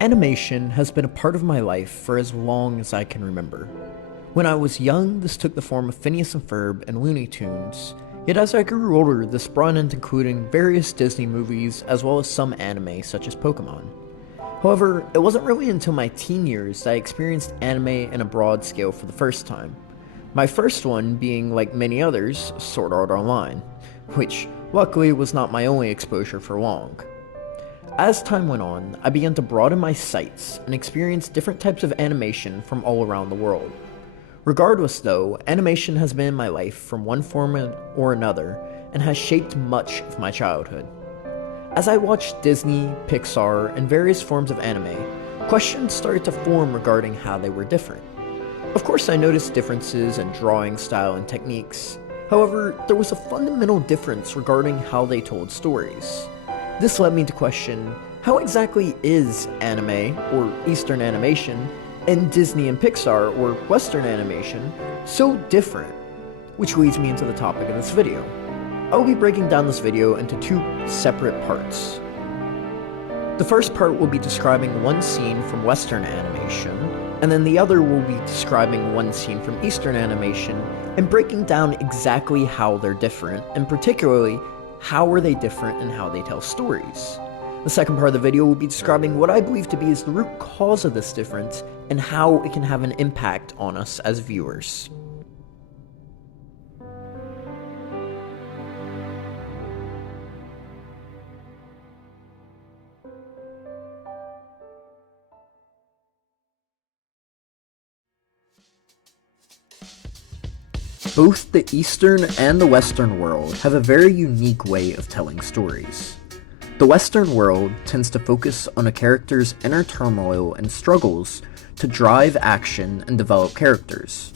Animation has been a part of my life for as long as I can remember. When I was young, this took the form of Phineas and Ferb and Looney Tunes, yet as I grew older, this broadened including various Disney movies as well as some anime such as Pokemon. However, it wasn't really until my teen years that I experienced anime in a broad scale for the first time. My first one being, like many others, Sword Art Online, which luckily was not my only exposure for long. As time went on, I began to broaden my sights and experience different types of animation from all around the world. Regardless though, animation has been in my life from one form or another and has shaped much of my childhood. As I watched Disney, Pixar, and various forms of anime, questions started to form regarding how they were different. Of course I noticed differences in drawing style and techniques, however, there was a fundamental difference regarding how they told stories. This led me to question, how exactly is anime, or Eastern animation, and Disney and Pixar, or Western animation, so different? Which leads me into the topic of this video. I will be breaking down this video into two separate parts. The first part will be describing one scene from Western animation, and then the other will be describing one scene from Eastern animation, and breaking down exactly how they're different, and particularly, how are they different and how they tell stories. The second part of the video will be describing what I believe to be is the root cause of this difference and how it can have an impact on us as viewers. Both the Eastern and the Western world have a very unique way of telling stories. The Western world tends to focus on a character's inner turmoil and struggles to drive action and develop characters,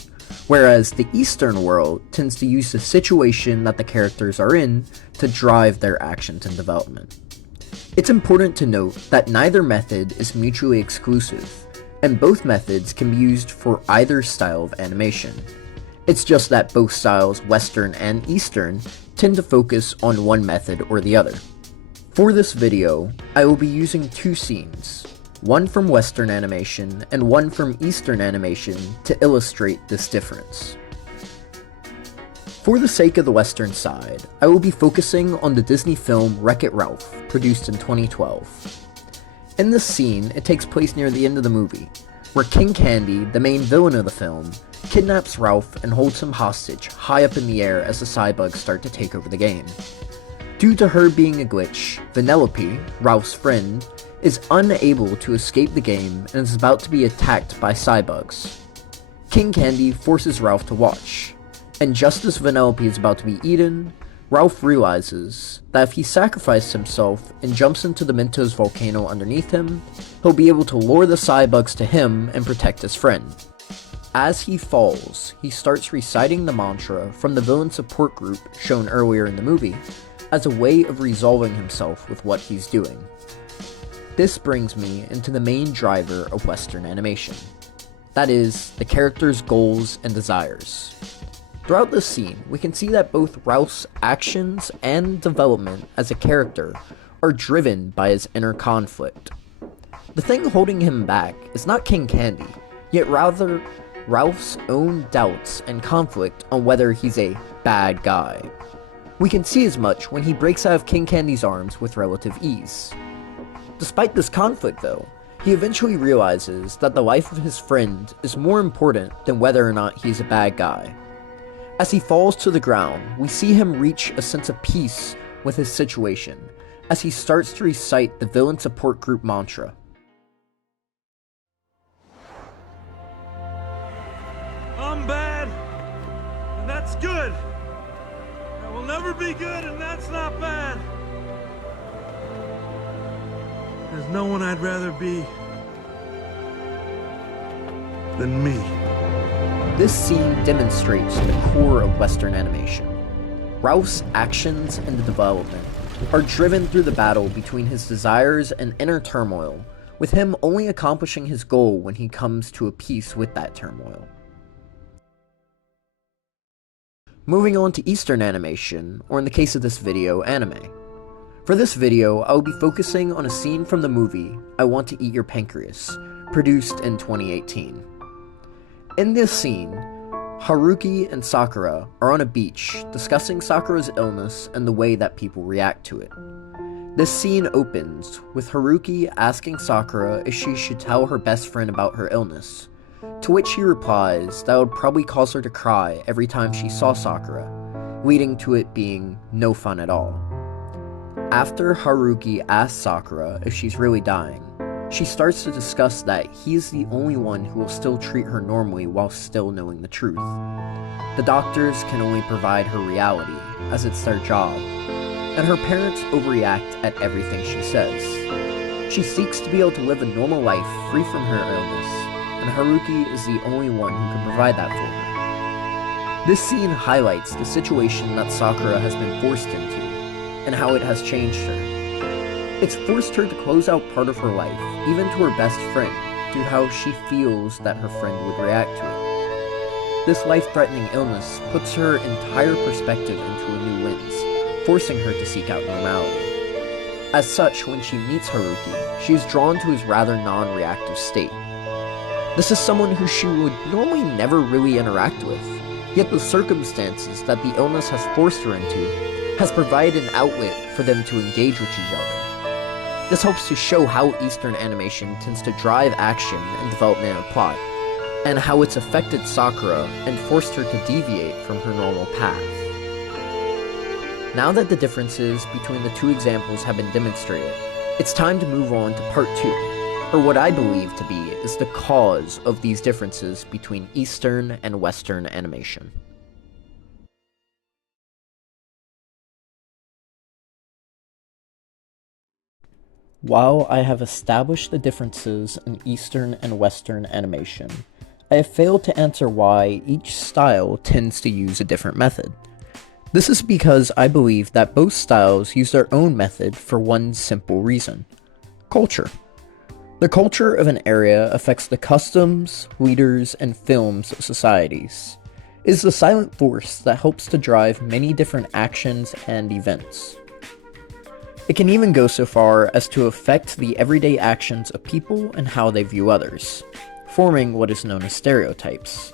whereas the Eastern world tends to use the situation that the characters are in to drive their actions and development. It's important to note that neither method is mutually exclusive, and both methods can be used for either style of animation. It's just that both styles, Western and Eastern, tend to focus on one method or the other. For this video, I will be using two scenes, one from Western animation and one from Eastern animation to illustrate this difference. For the sake of the Western side, I will be focusing on the Disney film Wreck-It Ralph, produced in 2012. In this scene, it takes place near the end of the movie, where King Candy, the main villain of the film, kidnaps Ralph and holds him hostage high up in the air as the cybugs start to take over the game. Due to her being a glitch, Vanellope, Ralph's friend, is unable to escape the game and is about to be attacked by cybugs. King Candy forces Ralph to watch, and just as Vanellope is about to be eaten, Ralph realizes that if he sacrifices himself and jumps into the Mentos volcano underneath him, he'll be able to lure the cybugs to him and protect his friend. As he falls, he starts reciting the mantra from the villain support group shown earlier in the movie, as a way of resolving himself with what he's doing. This brings me into the main driver of Western animation. That is, the character's goals and desires. Throughout this scene, we can see that both Ralph's actions and development as a character are driven by his inner conflict. The thing holding him back is not King Candy, yet rather Ralph's own doubts and conflict on whether he's a bad guy. We can see as much when he breaks out of King Candy's arms with relative ease. Despite this conflict though, he eventually realizes that the life of his friend is more important than whether or not he's a bad guy. As he falls to the ground, we see him reach a sense of peace with his situation, as he starts to recite the villain support group mantra. I'm bad, and that's good. I will never be good, and that's not bad. There's no one I'd rather be than me. This scene demonstrates the core of Western animation. Ralph's actions and development are driven through the battle between his desires and inner turmoil, with him only accomplishing his goal when he comes to a peace with that turmoil. Moving on to Eastern animation, or in the case of this video, anime. For this video, I will be focusing on a scene from the movie I Want to Eat Your Pancreas, produced in 2018. In this scene, Haruki and Sakura are on a beach discussing Sakura's illness and the way that people react to it. This scene opens with Haruki asking Sakura if she should tell her best friend about her illness, to which he replies that would probably cause her to cry every time she saw Sakura, leading to it being no fun at all. After Haruki asks Sakura if she's really dying, she starts to discuss that he is the only one who will still treat her normally while still knowing the truth. The doctors can only provide her reality, as it's their job, and her parents overreact at everything she says. She seeks to be able to live a normal life free from her illness, and Haruki is the only one who can provide that for her. This scene highlights the situation that Sakura has been forced into, and how it has changed her. It's forced her to close out part of her life, even to her best friend, due to how she feels that her friend would react to it. This life-threatening illness puts her entire perspective into a new lens, forcing her to seek out normality. As such, when she meets Haruki, she is drawn to his rather non-reactive state. This is someone who she would normally never really interact with, yet the circumstances that the illness has forced her into has provided an outlet for them to engage with each other. This helps to show how Eastern animation tends to drive action and development of plot, and how it's affected Sakura and forced her to deviate from her normal path. Now that the differences between the two examples have been demonstrated, it's time to move on to part 2, or what I believe to be is the cause of these differences between Eastern and Western animation. While I have established the differences in Eastern and Western animation, I have failed to answer why each style tends to use a different method. This is because I believe that both styles use their own method for one simple reason: culture. The culture of an area affects the customs, leaders, and films of societies. It is the silent force that helps to drive many different actions and events. It can even go so far as to affect the everyday actions of people and how they view others, forming what is known as stereotypes.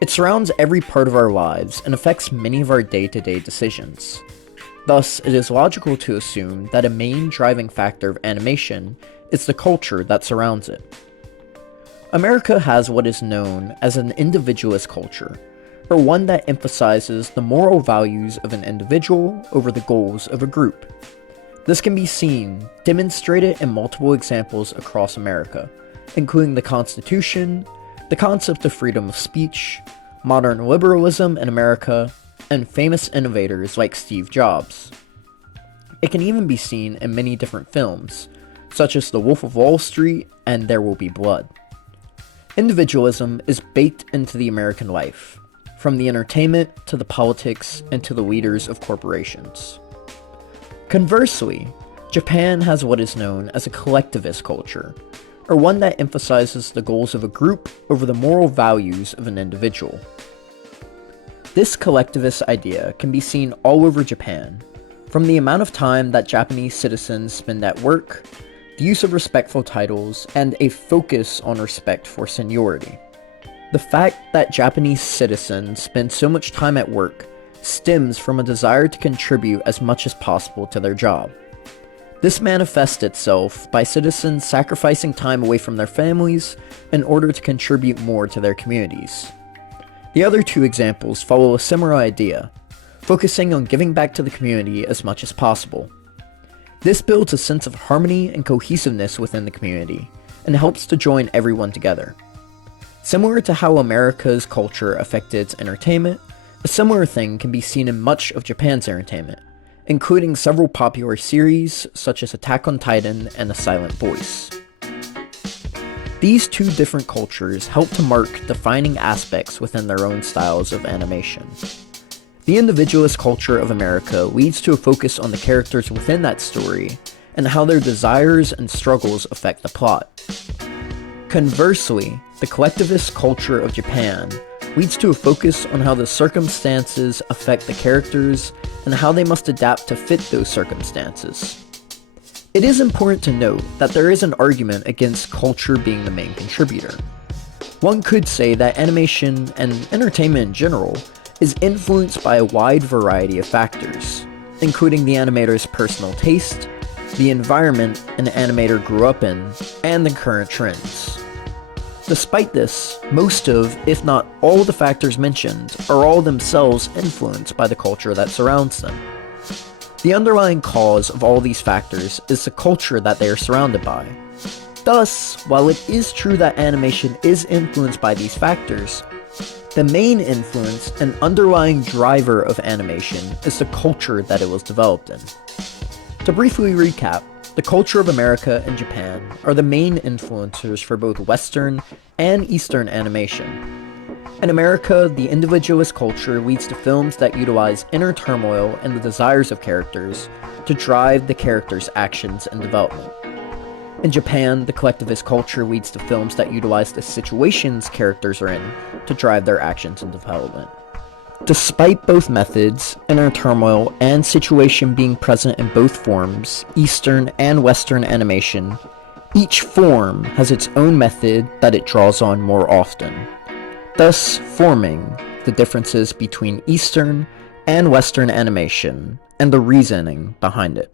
It surrounds every part of our lives and affects many of our day-to-day decisions. Thus, it is logical to assume that a main driving factor of animation is the culture that surrounds it. America has what is known as an individualist culture, or one that emphasizes the moral values of an individual over the goals of a group. This can be seen demonstrated in multiple examples across America, including the Constitution, the concept of freedom of speech, modern liberalism in America, and famous innovators like Steve Jobs. It can even be seen in many different films, such as The Wolf of Wall Street and There Will Be Blood. Individualism is baked into the American life, from the entertainment to the politics and to the leaders of corporations. Conversely, Japan has what is known as a collectivist culture, or one that emphasizes the goals of a group over the moral values of an individual. This collectivist idea can be seen all over Japan, from the amount of time that Japanese citizens spend at work, the use of respectful titles, and a focus on respect for seniority. The fact that Japanese citizens spend so much time at work stems from a desire to contribute as much as possible to their job. This manifests itself by citizens sacrificing time away from their families in order to contribute more to their communities. The other two examples follow a similar idea, focusing on giving back to the community as much as possible. This builds a sense of harmony and cohesiveness within the community, and helps to join everyone together. Similar to how America's culture affected its entertainment, a similar thing can be seen in much of Japan's entertainment, including several popular series such as Attack on Titan and The Silent Voice. These two different cultures help to mark defining aspects within their own styles of animation. The individualist culture of America leads to a focus on the characters within that story and how their desires and struggles affect the plot. Conversely, the collectivist culture of Japan leads to a focus on how the circumstances affect the characters and how they must adapt to fit those circumstances. It is important to note that there is an argument against culture being the main contributor. One could say that animation, and entertainment in general, is influenced by a wide variety of factors, including the animator's personal taste, the environment an animator grew up in, and the current trends. Despite this, most of, if not all the factors mentioned, are all themselves influenced by the culture that surrounds them. The underlying cause of all these factors is the culture that they are surrounded by. Thus, while it is true that animation is influenced by these factors, the main influence and underlying driver of animation is the culture that it was developed in. To briefly recap, the culture of America and Japan are the main influencers for both Western and Eastern animation. In America, the individualist culture leads to films that utilize inner turmoil and the desires of characters to drive the characters' actions and development. In Japan, the collectivist culture leads to films that utilize the situations characters are in to drive their actions and development. Despite both methods, inner turmoil and situation being present in both forms, Eastern and Western animation, each form has its own method that it draws on more often, thus forming the differences between Eastern and Western animation and the reasoning behind it.